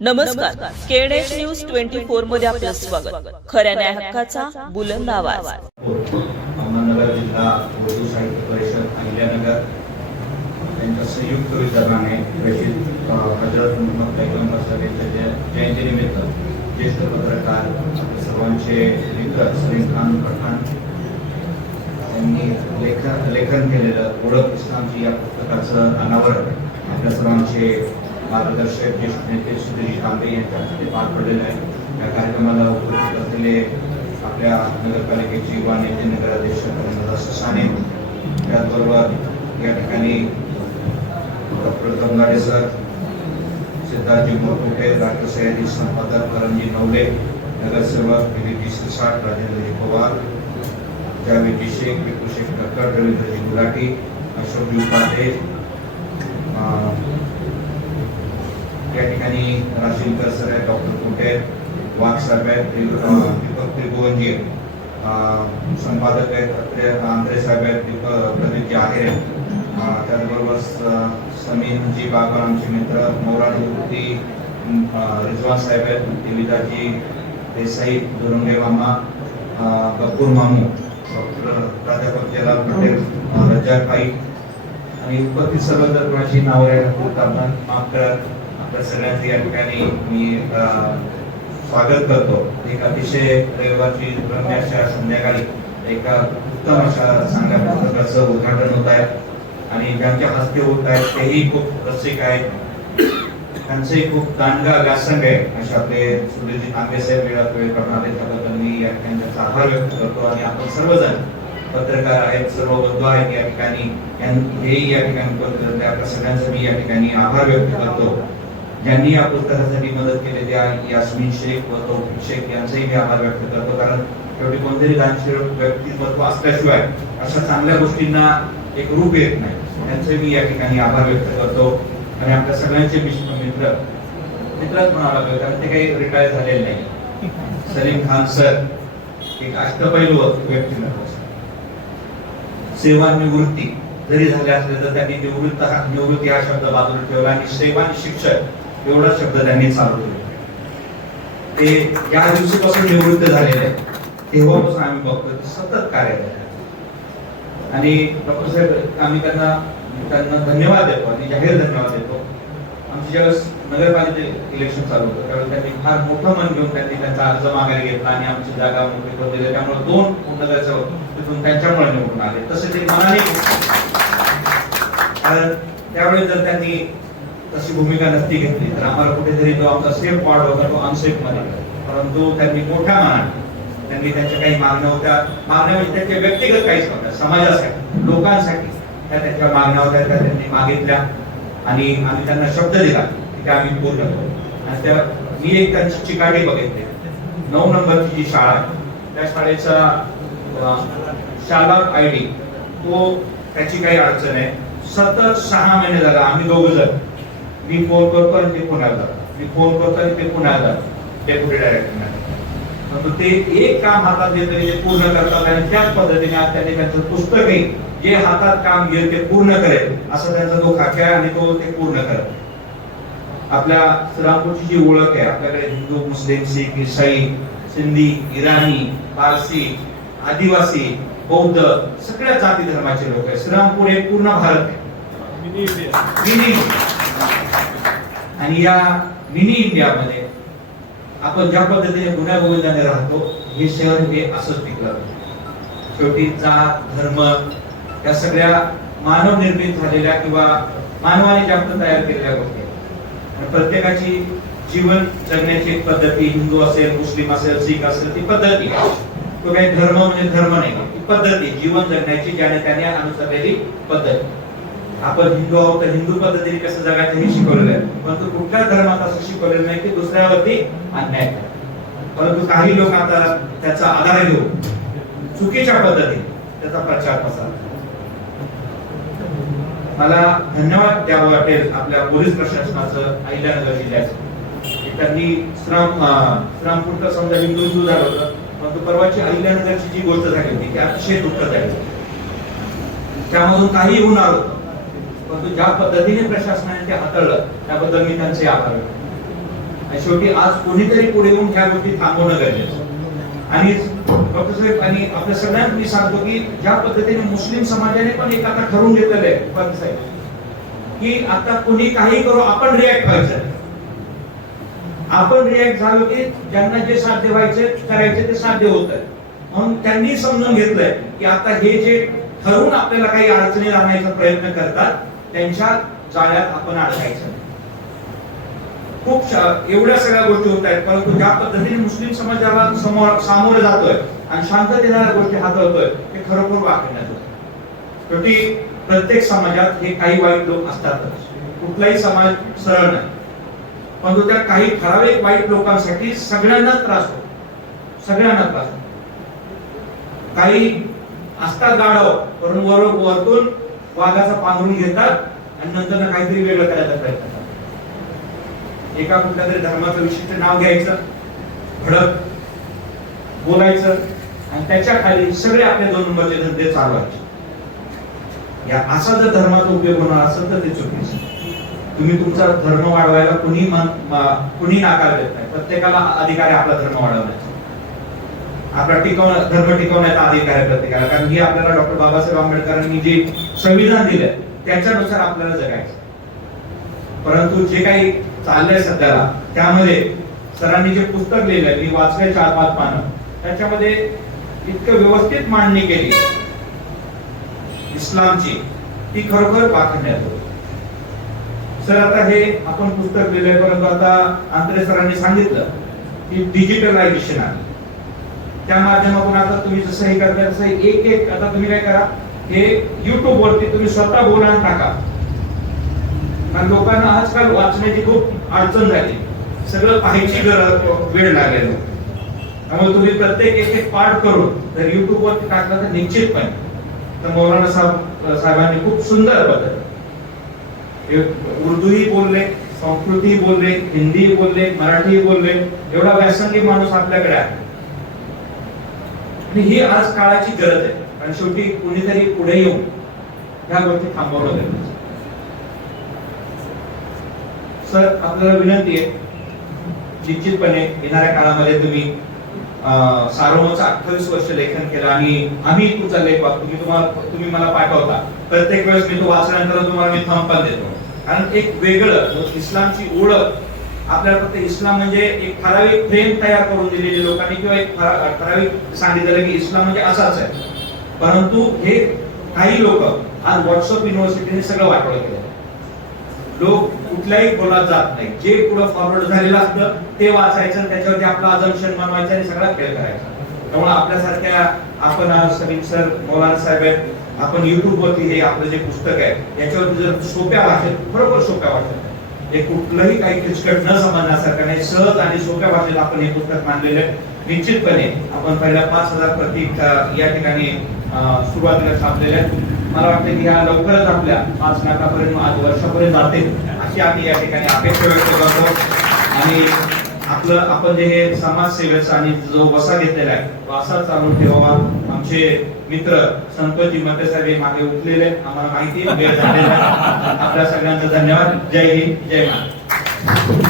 नमस्कार, केडेश न्यूज 24 मध्ये आपलं स्वागत. खऱ्या न्याय हक्काचा बुलंद आवाज. अहमदनगर जिल्हा उर्दू साहित्य परिषद अहिल्यानगर यांच्या संयुक्त वितरणाने रचित हजरत मुहम्मद पैगंबर साहेबांच्या जयंतीनिमित्त ज्येष्ठ पत्रकार सर्वांचे मित्र सलीम खान पठाण यांनी लेखन केलेलं ओळख इस्लामची या पुस्तकाचं अनावरण आपल्या सर्वांचे मार्गदर्शक ज्येष्ठ नेते सुधीर तांबे यांच्या हस्ते पार पडलेलं आहे. या कार्यक्रमाला उपस्थित असलेले आपल्या नगरपालिकेचे युवा नेते नगराध्यक्ष ससाने, त्याचबरोबर या ठिकाणी डॉक्टर गंगाडे सर, सिद्धार्थजी मोरकुटे, डॉक्टर सयाजी संपादक करमजी नवले, नगरसेवक दिलीपजी सिरसाट, राजेंद्रजी पवार, जावेदजी शेख, विपुल शेख ठक्कर, रवींद्रजी गुलाटी, अशोकजी उपाध्ये, या ठिकाणी राशीलकर सर आहेत, डॉक्टर कुटे, वाघ साहेब आहेत, दीपक त्रिभुवनजी संपादक आहेत, आंध्रे साहेब आहेत, प्रदीपजी आहेर आहेत, त्याचबरोबर समीनजी बाबर आमचे मित्र, मोराजी रिजवान साहेब आहेत, देविदाजी देसाई, दुरंगे मामा, गप्पूर मामू, डॉक्टर प्राध्यापक जलाल पटेल, रज्जाक भाई आणि उपस्थित सर्व जर कोणाची नावं आपण माफ करा. आपल्या सगळ्यांचे या ठिकाणी मी स्वागत करतो. एक अतिशय रविवारची रम्य अशा संध्याकाळी एका उत्तम अशा चांगल्या पुस्तकाचं उद्घाटन होत आहे आणि ज्यांच्या हस्ते होत आहेत तेही खूप रसिक आहेत, त्यांचे खूप दांडगा व्यासंग आहे असे आपले सुधीरजी तांबे साहेब वेळात वेळ काढून आले, त्याबद्दल मी या ठिकाणी त्यांचा आभार व्यक्त करतो. आणि आपण सर्वजण पत्रकार आहेत, सर्व बंधू आहेत या ठिकाणी, हेही या ठिकाणी आपल्या सगळ्यांचा मी या ठिकाणी आभार व्यक्त करतो. ज्यांनी या पुस्तकासाठी मदत केलेली आहे यास्मिन शेख व तौफिक शेख यांचाही मी आभार व्यक्त करतो. कारण शेवटी कोणतरी दानशीर व्यक्तिमत्व असल्याशिवाय अशा चांगल्या गोष्टींना एक रूप येत नाही. त्यांचे मी या ठिकाणी आभार व्यक्त करतो. आणि आपल्या सगळ्यांचे मित्रच म्हणावं लागेल, कारण ते काही रिटायर झालेले नाही. सलीम खान सर एक अष्टपैलू व्यक्तिमत्व, सेवानिवृत्ती जरी झाले असले तर त्यांनी निवृत्ती हा शब्द बाजूला ठेवला आणि सेवानी शिक्षक एवढा शब्द त्यांनी चालू केला. ते ज्या दिवशीपासून निवृत्त झालेले आहे तेव्हापासून आम्ही बघतो ते सतत कार्यरत आहे. आणि डॉक्टर साहेब आम्ही त्यांना धन्यवाद देतो आणि जाहीर धन्यवाद देतो. आमच्या ज्यावेळेस नगरपालिकेचे इलेक्शन चालू होतं त्यावेळेस त्यांनी फार मोठं मन घेऊन त्यांनी त्यांचा अर्ज मागायला घेतला आणि आमची जागा मोकळी करून दिली. त्यामुळे 2 नगरसेवक तिथून त्यांच्यामुळे निवडून आले. तसे ते मनाने, कारण त्यावेळी जर त्यांनी तशी भूमिका नसती घेतली तर आम्हाला कुठेतरी जो आमचा सेफ वॉर्ड होता तो अनसेफ मध्ये, परंतु त्यांनी मोठ्या मनाने त्यांनी त्यांच्या काही मागण्या होत्या, म्हणजे त्यांच्या व्यक्तिगत काहीच नव्हत्या, समाजासाठी लोकांसाठी त्या त्यांच्या मागण्या होत्या, त्या त्यांनी मागितल्या आणि आम्ही त्यांना शब्द दिला की आम्ही पूर्ण करू. आणि त्या मी एक त्यांची चिकाटी बघितली. 9 नंबरची जी शाळा आहे त्या शाळेचा शाळा आयडी तो त्याची काही अडचण आहे. सतत 6 महिने झाला आम्ही दोघं जण, मी फोन करतो आणि ते पुण्याला जातात, मी फोन करतो आणि ते पुण्याला जातात डेप्युटी डायरेक्टर. परंतु ते एक काम हातात घेतलं ते पूर्ण करतात आणि त्याच पद्धतीने आज त्यांनी त्यांचं पुस्तकही जे हातात काम घेईल ते पूर्ण करेल असं त्यांचा जो खाक्या आहे आणि तो ते पूर्ण करेल. आपल्या श्रीरामपूरची जी ओळख आहे, आपल्याकडे हिंदू, मुस्लिम, शीख, ईसाई, सिंधी, इराणी, पारसी, आदिवासी, बौद्ध सगळ्या जाती धर्माचे लोक आहेत. श्रीरामपूर एक पूर्ण भारत आहे, मिनी. आणि या मिनी इंडियामध्ये आपण ज्या पद्धतीने गुण्यागोविंदाने राहतो हे शहर हे असंच टिकलं. शेवटी जात धर्म या सगळ्या मानव निर्मित झालेल्या किंवा मानवाने जास्त तयार केलेल्या गोष्टी आहेत. प्रत्येकाची जीवन जगण्याची एक पद्धती, हिंदू असेल, मुस्लिम असेल, शीख असेल, ती पद्धती. तो काही धर्म म्हणजे धर्म नाही, ती पद्धती जीवन जगण्याची ज्याने त्याने अनुसरलेली पद्धत. आपण हिंदू आहोत तर हिंदू पद्धतीने कसं जगायचं हे शिकवलेलं आहे, परंतु कुठल्या धर्मात असं शिकवलेलं नाही की दुसऱ्यावरती अन्याय करा. परंतु काही लोक आता त्याचा आधार घेऊन चुकीच्या पद्धतीने त्याचा प्रचार प्रसार. मला धन्यवाद द्यावं वाटेल आपल्या पोलीस प्रशासनाचं, अहिल्यानगर जिल्ह्याचं. त्यांनी श्रीरामपूरचा समजा हिंदू झालं होतं, परंतु परवाची अहिल्यानगरची जी गोष्ट झाली होती ती अतिशय दुःखद झाली. त्यामधून काही होणार होतं, परंतु ज्या पद्धतीने प्रशासनाने ते हाताळलं त्याबद्दल मी त्यांचे आभार व्यक्त करतो. आणि शेवटी आज कोणीतरी पुढे येऊन ह्या गोष्टी थांबवणं गरजेचं. आणि डॉक्टर साहेब आणि आपल्या सगळ्यांना मी सांगतो की ज्या पद्धतीने मुस्लिम समाजाने पण एक आता ठरवून घेतलेलं आहे डॉक्टर साहेब, की आता कोणी काही करू आपण रिॲक्ट व्हायचं. आपण रिॲक्ट झालो की ज्यांना जे साध्य व्हायचे करायचे ते साध्य होत आहे. म्हणून त्यांनी समजून घेतलंय की आता हे जे ठरवून आपल्याला काही अडचणी आणण्याचा प्रयत्न करतात त्यांच्या जाळ्यात आपण अडकायचं. खूप एवढ्या सगळ्या गोष्टी होत आहेत, परंतु ज्या पद्धतीने मुस्लिम समाजाला सामोरं जातोय आणि शांततेने गोष्टी हाताळतोय ते खरोखर वाकण्यात होतं. शेवटी प्रत्येक समाजात हे काही वाईट लोक असतातच, कुठलाही समाज सरळ नाही, परंतु त्या काही ठराविक वाईट लोकांसाठी सगळ्यांना त्रास होतो, सगळ्यांना त्रास होतो. काही असतात गाढव, पण वरतून वाघाचा पांघरून घेतात आणि नंतर काहीतरी वेगळं करायचा प्रयत्न करतात. एका कुठल्या तरी धर्माचं विशिष्ट नाव घ्यायचं, भडक बोलायचं आणि त्याच्या खाली सगळे आपले 2 नंबरचे धंदे चालवायचे. या असा जर धर्माचा उपयोग होणार असेल तर ते चुकीचं. तुम्ही तुमचा धर्म वाढवायला कुणी नकार देत नाही. प्रत्येकाला अधिकार आहे आपला धर्म वाढवण्याचा, आपला धर्म टिकवण्याचा अधिकार आहे प्रत्येकाला. कारण ही आपल्याला डॉक्टर बाबासाहेब आंबेडकरांनी जे संविधान दिलंय त्याच्यानुसार आपल्याला जगायचं. परंतु जे काही चाललंय सध्याला त्यामध्ये सरांनी जे पुस्तक लिहिलंय, मी वाचलंय 4-5 पानं, त्याच्यामध्ये इतकं व्यवस्थित मांडणी केली इस्लामची, ती खरोखर वाखाणण्यात होती. सर आता हे आपण पुस्तक लिहिलंय, परंतु आता आंत्रे सरांनी सांगितलं की डिजिटलायझेशन आहे, त्या माध्यमातून आता तुम्ही जसं हे करताय तसं एक आता तुम्ही काय करा, हे युट्यूब वरती तुम्ही स्वतः बोला आणि टाका. कारण लोकांना आजकाल वाचण्याची खूप अडचण झाली, सगळं पाहायची वेळ लागेल. त्यामुळे तुम्ही प्रत्येक एक पाठ करून जर युट्यूब वरती टाकला तर निश्चितपणे, तर मौलाना साहेबांनी खूप सुंदर पद्धत उर्दूही बोलले, संस्कृतही बोलले, हिंदी बोलले, मराठी बोलले, एवढा व्यासंगी माणूस आपल्याकडे आहे. आणि ही आज काळाची गरज आहे. आणि शेवटी कुणीतरी पुढे येऊन ह्या गोष्टी थांबवणं गरजेचं. सर आपल्याला विनंती आहे, निश्चितपणे येणाऱ्या काळामध्ये तुम्ही सार्वमतचं 28 वर्ष लेखन केलं आणि आम्ही तुमचा लेख वाचतो, तुम्ही मला पाठवता. प्रत्येक वेळेस मी तो वाचल्यानंतर तुम्हाला मी थंब पण देतो. कारण एक वेगळं इस्लामची ओळख आपल्याला फक्त इस्लाम म्हणजे एक ठराविक फ्रेम तयार करून दिलेली लोकांनी किंवा एक ठराविक सांगितलेलं की इस्लाम म्हणजे असाच आहे. परंतु हे काही लोक आज व्हॉट्सअप युनिव्हर्सिटीने सगळं वाटवलं केलं. लोक कुठल्याही खोलात जात नाही, जे पुढे फॉरवर्ड झालेलं असतं ते वाचायचं, त्याच्यावरती आपला अजम्पशन बनवायचं आणि सगळा खेळ करायचा. त्यामुळे आपल्यासारख्या आपण सलीम सर, मौलाना साहेब, आपण युट्यूब वरती हे आपलं जे पुस्तक आहे याच्यावरती जर सोप्या भाषेत, बरोबर सोप्या भाषेत, हे कुठलंही काही किचकट न समजण्यासारखं नाही, सहज आणि सोप्या भाषेत आपण हे पुस्तक मांडलेलं आहे. निश्चितपणे आपण पहिल्या 5000 प्रती या ठिकाणी सुरुवातीला छापलेल्या आहेत. मला वाटतं की ह्या लवकरच आपल्या 5 लाखापर्यंत, आज वर्षापर्यंत जातील अशी आम्ही या ठिकाणी अपेक्षा व्यक्त करतो. आणि आपलं आपण जे हे समाजसेवेचा आणि जो वसा घेतलेला आहे तो असा चालू ठेवावा. आमचे मित्र संतोषजी मते साहेब मागे उठलेले, आम्हाला माहिती वेळ झालेला आहे. आपल्या सगळ्यांचा धन्यवाद. जय हिंद, जय महाराष्ट्र.